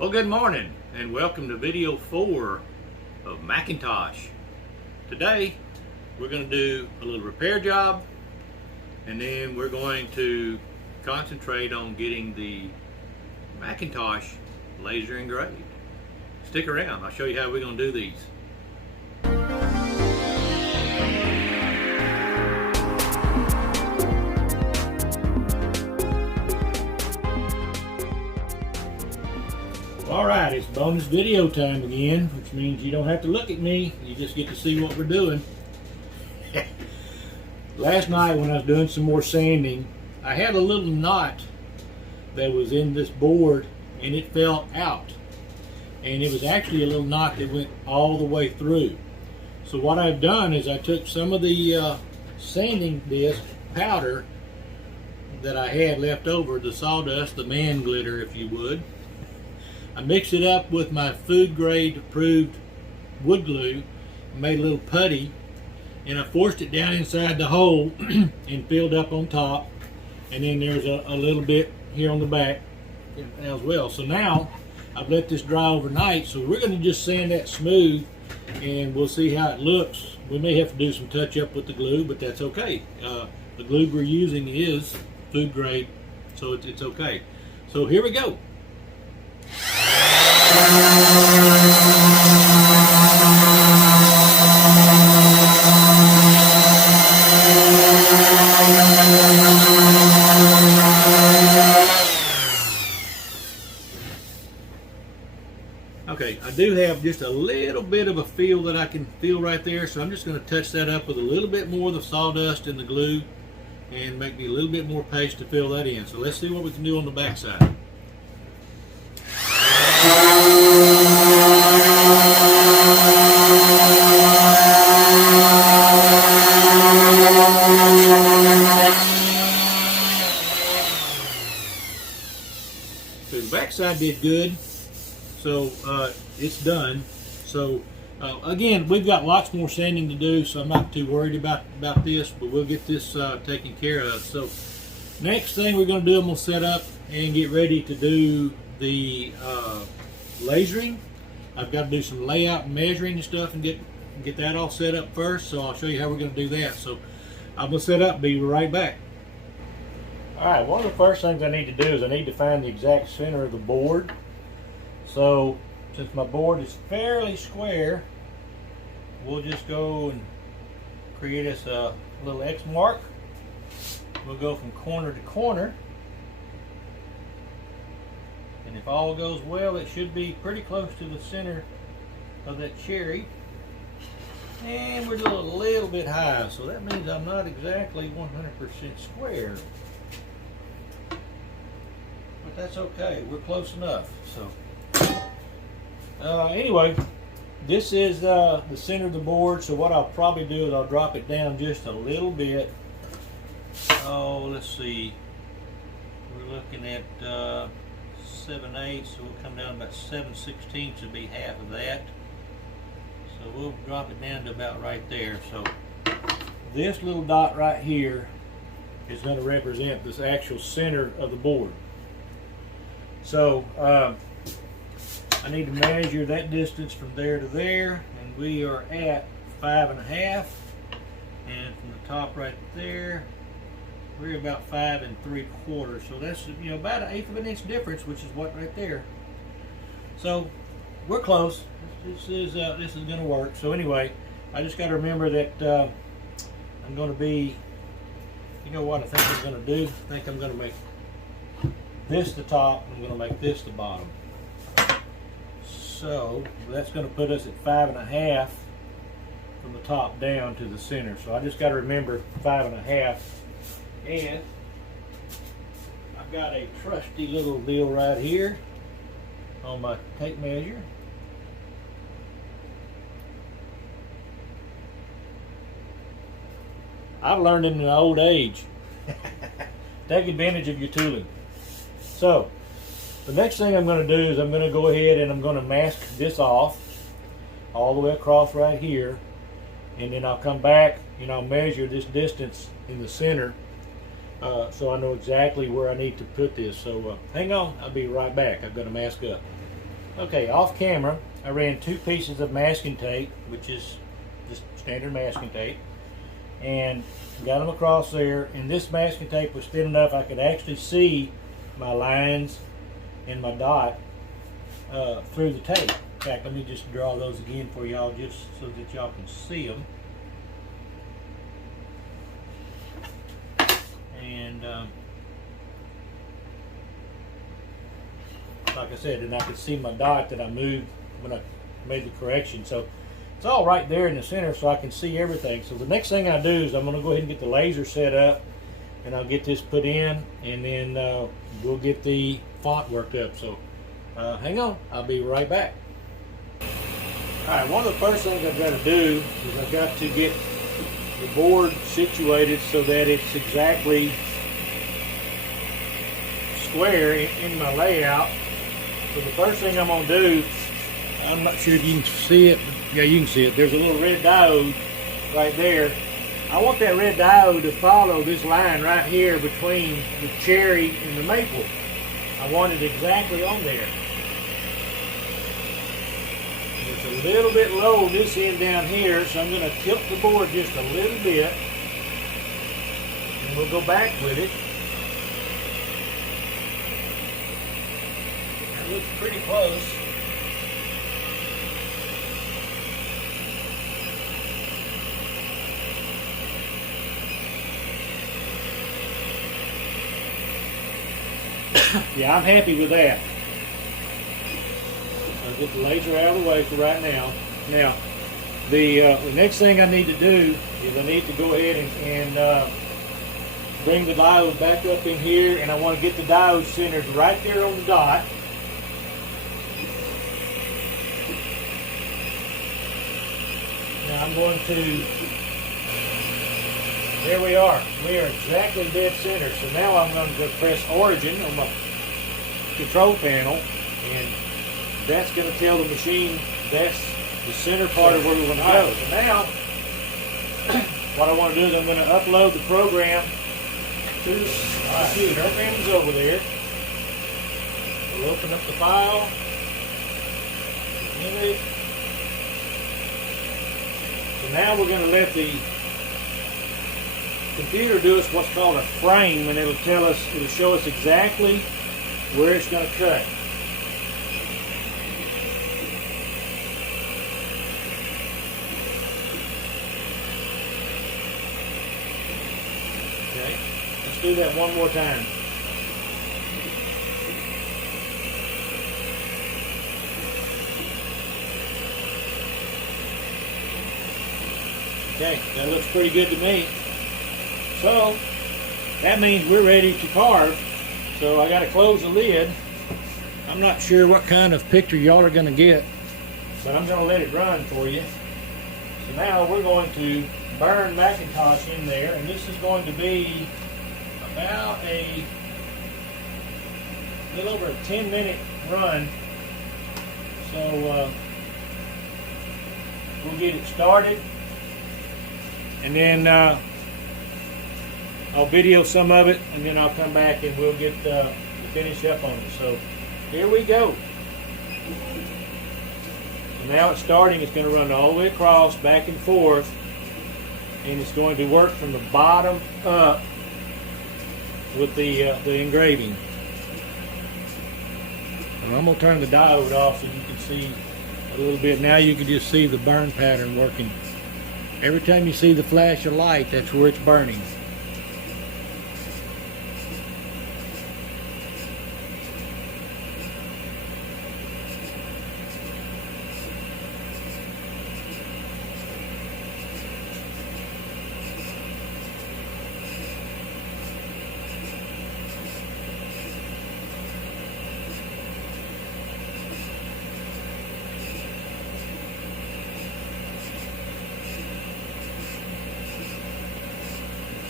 Well, good morning and welcome to video 4 of McIntosh. Today we're going to do a little repair job and then we're going to concentrate on getting the McIntosh laser engraved. Stick around, I'll show you how we're going to do these. Alright, it's bonus video time again, which means you don't have to look at me, you just get to see what we're doing. Last night when I was doing some more sanding, I had a little knot that was in this board and it fell out. And it was actually a little knot that went all the way through. So what I've done is I took some of the sanding disc powder that I had left over, the sawdust, the man glitter if you would. I mixed it up with my food grade approved wood glue, made a little putty, and I forced it down inside the hole and filled up on top, and then there's a little bit here on the back as well. So now I've let this dry overnight, so we're going to just sand that smooth and we'll see how it looks. We may have to do some touch up with the glue, but that's okay. The glue we're using is food grade, so it's okay. So here we go. Okay, I do have just a little bit of a feel that I can feel right there, so I'm just going to touch that up with a little bit more of the sawdust and the glue and make me a little bit more paste to fill that in. So let's see what we can do on the back side. So the back side did good. So it's done. So again, we've got lots more sanding to do, so I'm not too worried about this, but we'll get this taken care of. So next thing we're going to do, I'm going to set up and get ready to do the lasering. I've got to do some layout and measuring and stuff and get that all set up first, so I'll show you how we're going to do that. So I'm going to set up, be right back. Alright, one of the first things I need to do is I need to find the exact center of the board. So since my board is fairly square, we'll just go and create us a little X mark. We'll go from corner to corner, and if all goes well, it should be pretty close to the center of that cherry. And we're doing a little bit high, so that means I'm not exactly 100% square, but that's okay, we're close enough. So anyway, this is the center of the board, so what I'll probably do is I'll drop it down just a little bit. Oh, let's see, we're looking at 7/8, so we'll come down about 7/16 to be half of that. So we'll drop it down to about right there. So this little dot right here is going to represent this actual center of the board. So I need to measure that distance from there to there, and we are at 5.5, and from the top right there we're about 5 3/4. So that's, you know, about 1/8 of an inch difference, which is what right there. So we're close. This is going to work. So anyway, I just got to remember that I'm going to be, you know what I think I'm going to do? I think I'm going to make this the top, and I'm going to make this the bottom. So that's going to put us at 5.5 from the top down to the center. So I just got to remember 5.5. And I've got a trusty little deal right here on my tape measure. I've learned in an old age. Take advantage of your tooling. So the next thing I'm going to do is I'm going to go ahead and I'm going to mask this off all the way across right here, and then I'll come back and I'll measure this distance in the center so I know exactly where I need to put this. So hang on, I'll be right back. I've got to mask up. Okay, off camera, I ran 2 pieces of masking tape, which is just standard masking tape, and got them across there. And this masking tape was thin enough I could actually see my lines and my dot through the tape. In fact, let me just draw those again for y'all, just so that y'all can see them. And like I said, and I could see my dot that I moved when I made the correction. So it's all right there in the center, so I can see everything. So the next thing I do is I'm going to go ahead and get the laser set up, and I'll get this put in, and then we'll get the font worked up. So hang on, I'll be right back. Alright, one of the first things I've got to do is I've got to get the board situated so that it's exactly square in my layout. So the first thing I'm going to do, I'm not sure if you can see it, but yeah, you can see it. There's a little red diode right there. I want that red diode to follow this line right here between the cherry and the maple. I want it exactly on there. It's a little bit low this end down here, so I'm going to tilt the board just a little bit, and we'll go back with it. That looks pretty close. Yeah, I'm happy with that. I'll get the laser out of the way for right now. Now, the next thing I need to do is I need to go ahead and bring the diode back up in here, and I want to get the diode centered right there on the dot. Now I'm going to, there we are. We are exactly dead center. So now I'm going to go press origin on my control panel, and that's going to tell the machine that's the center part of where we want to go. So now, what I want to do is I'm going to upload the program to the computer. Program's over there. We'll open up the file. Image. So now we're going to let the computer do us what's called a frame, and it'll tell us, it'll show us exactly where it's going to cut. Okay, let's do that one more time. Okay, that looks pretty good to me. So that means we're ready to carve. So I got to close the lid. I'm not sure what kind of picture y'all are going to get, but I'm going to let it run for you. So now we're going to burn McIntosh in there, and this is going to be about a little over a 10-minute run. So we'll get it started, and then I'll video some of it, and then I'll come back and we'll get finish up on it. So here we go. So now it's starting. It's going to run all the way across, back and forth, and it's going to work from the bottom up with the engraving. And I'm going to turn the diode off so you can see a little bit. Now you can just see the burn pattern working. Every time you see the flash of light, that's where it's burning.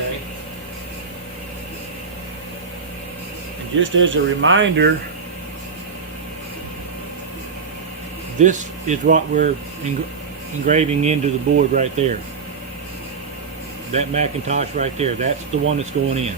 Okay. And just as a reminder, this is what we're engraving into the board right there. That McIntosh right there, that's the one that's going in.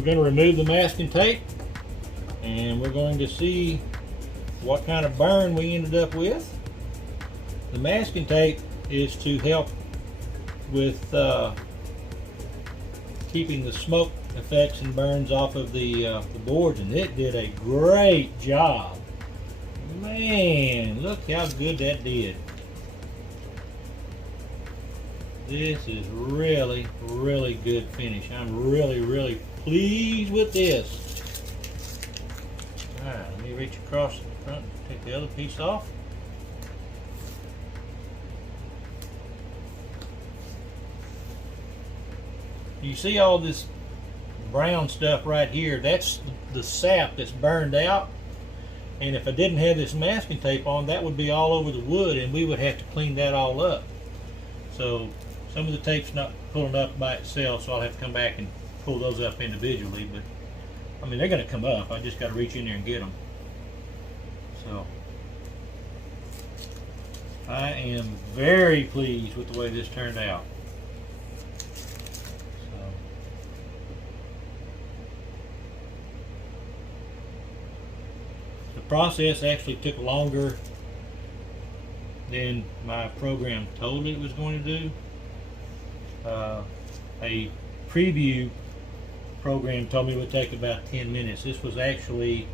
we're going to remove the masking tape, and we're going to see what kind of burn we ended up with. The masking tape is to help with keeping the smoke effects and burns off of the boards, and it did a great job. Man, look how good that did. This is really, really good finish. I'm really, really pleased with this. Alright, let me reach across the front and take the other piece off. You see all this brown stuff right here? That's the sap that's burned out. And if I didn't have this masking tape on, that would be all over the wood, and we would have to clean that all up. So some of the tape's not pulling up by itself, so I'll have to come back and pull those up individually. But I mean, they're going to come up. I just got to reach in there and get them. So I am very pleased with the way this turned out. The process actually took longer than my program told it was going to do. A preview program told me it would take about 10 minutes. This was actually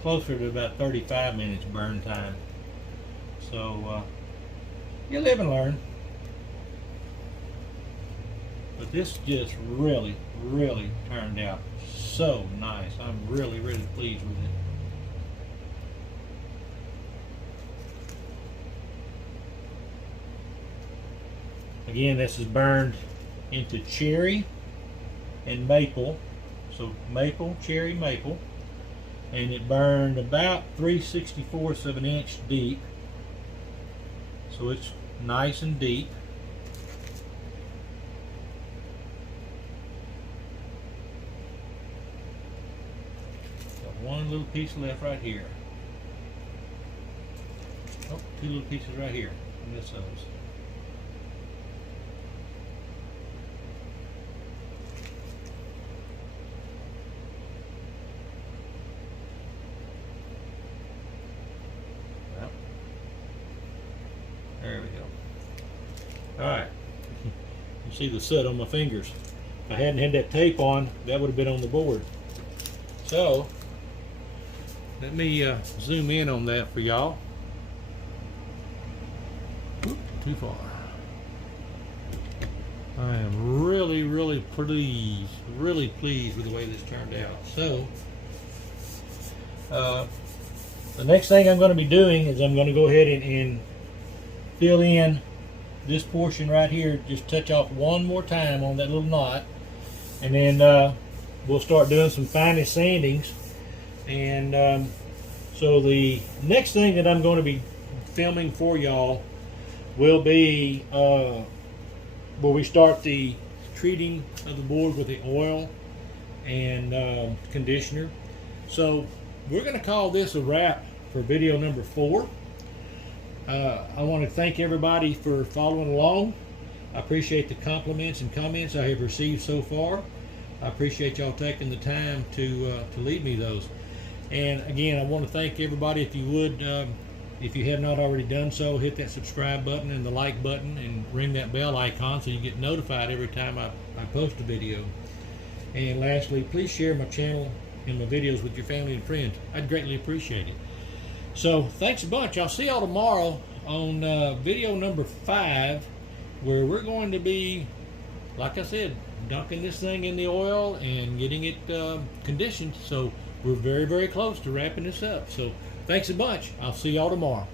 closer to about 35 minutes burn time. So you live and learn. But this just really, really turned out so nice. I'm really, really pleased with it. Again, this is burned into cherry and maple. So maple, cherry, maple. And it burned about 3/64 of an inch deep. So it's nice and deep. Got one little piece left right here. Oh, two little pieces right here. I miss those. There we go. Alright. You see the soot on my fingers. If I hadn't had that tape on, that would have been on the board. So, let me zoom in on that for y'all. Too far. I am really, really pleased with the way this turned out. So, the next thing I'm going to be doing is I'm going to go ahead and fill in this portion right here. Just touch off one more time on that little knot, and then we'll start doing some finest sandings. And so the next thing that I'm going to be filming for y'all will be where we start the treating of the board with the oil and conditioner. So we're going to call this a wrap for video number 4. I want to thank everybody for following along. I appreciate the compliments and comments I have received so far. I appreciate y'all taking the time to leave me those. And again, I want to thank everybody. If you would, if you have not already done so, hit that subscribe button and the like button and ring that bell icon so you get notified every time I post a video. And lastly, please share my channel and my videos with your family and friends. I'd greatly appreciate it. So thanks a bunch. I'll see y'all tomorrow on video number 5, where we're going to be, like I said, dunking this thing in the oil and getting it conditioned. So we're very, very close to wrapping this up. So thanks a bunch. I'll see y'all tomorrow.